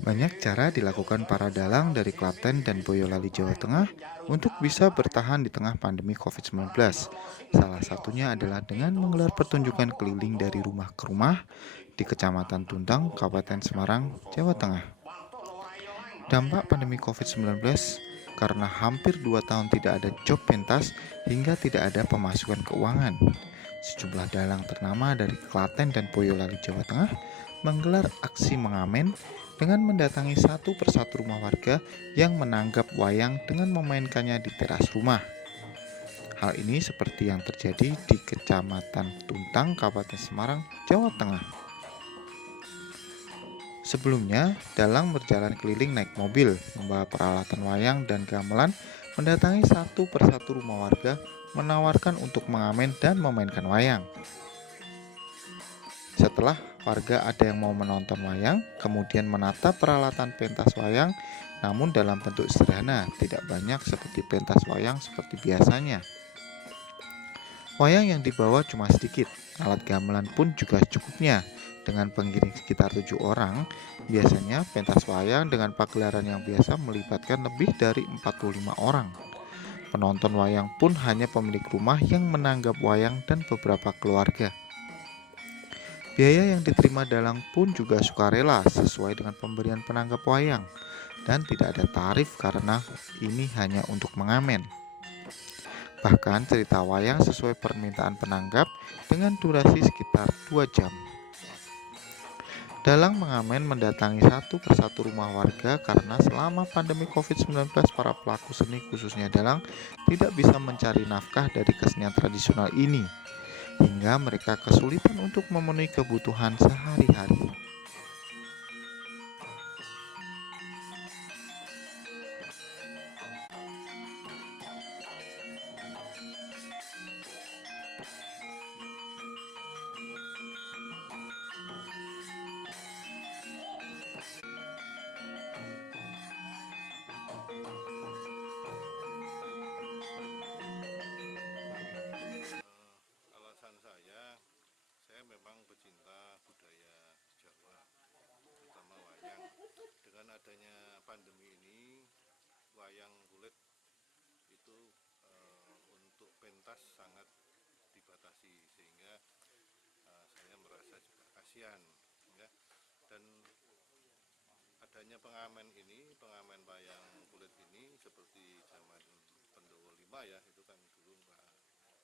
Banyak cara dilakukan para dalang dari Klaten dan Boyolali, Jawa Tengah untuk bisa bertahan di tengah pandemi COVID-19. Salah satunya adalah dengan menggelar pertunjukan keliling dari rumah ke rumah di Kecamatan Tuntang, Kabupaten Semarang, Jawa Tengah. Dampak pandemi COVID-19 karena hampir 2 tahun tidak ada job pentas hingga tidak ada pemasukan keuangan. Sejumlah dalang ternama dari Klaten dan Boyolali, Jawa Tengah menggelar aksi mengamen dengan mendatangi satu persatu rumah warga yang menanggap wayang dengan memainkannya di teras rumah. Hal ini seperti yang terjadi di Kecamatan Tuntang, Kabupaten Semarang, Jawa Tengah. Sebelumnya, dalang berjalan keliling naik mobil, membawa peralatan wayang dan gamelan, mendatangi satu persatu rumah warga, menawarkan untuk mengamen dan memainkan wayang. Setelah warga ada yang mau menonton wayang, kemudian menata peralatan pentas wayang, namun dalam bentuk sederhana, tidak banyak seperti pentas wayang seperti biasanya. Wayang yang dibawa cuma sedikit, alat gamelan pun juga cukupnya. Dengan pengiring sekitar 7 orang, biasanya pentas wayang dengan pagelaran yang biasa melibatkan lebih dari 45 orang. Penonton wayang pun hanya pemilik rumah yang menanggap wayang dan beberapa keluarga. Biaya yang diterima dalang pun juga sukarela sesuai dengan pemberian penanggap wayang dan tidak ada tarif karena ini hanya untuk mengamen. Bahkan cerita wayang sesuai permintaan penanggap dengan durasi sekitar 2 jam. Dalang mengamen mendatangi satu persatu rumah warga karena selama pandemi COVID-19 para pelaku seni khususnya dalang tidak bisa mencari nafkah dari kesenian tradisional ini hingga mereka kesulitan untuk memenuhi kebutuhan sehari-hari. Alasan saya memang pecinta budaya Jawa, terutama wayang. Dengan adanya pandemi ini, wayang kulit itu untuk pentas sangat dibatasi, sehingga saya merasa juga kasihan, ya. Dan adanya pengamen wayang kulit ini seperti zaman Pendowo V ya, itu kan dulu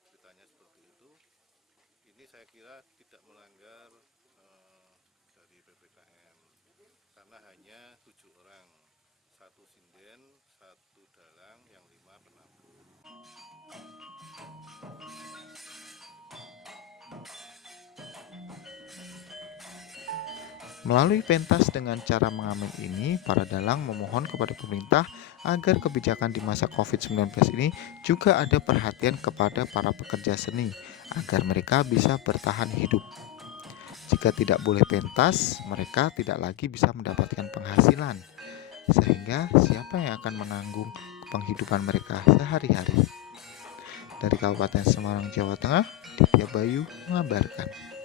ceritanya seperti itu. Ini saya kira tidak melanggar dari PPKM karena hanya 7 orang, satu sinden, satu dalang, yang 5 penabuh. Melalui pentas dengan cara mengamen ini, para dalang memohon kepada pemerintah agar kebijakan di masa COVID-19 ini juga ada perhatian kepada para pekerja seni agar mereka bisa bertahan hidup. Jika tidak boleh pentas, mereka tidak lagi bisa mendapatkan penghasilan, sehingga siapa yang akan menanggung penghidupan mereka sehari-hari. Dari Kabupaten Semarang, Jawa Tengah, Ditya Bayu mengabarkan.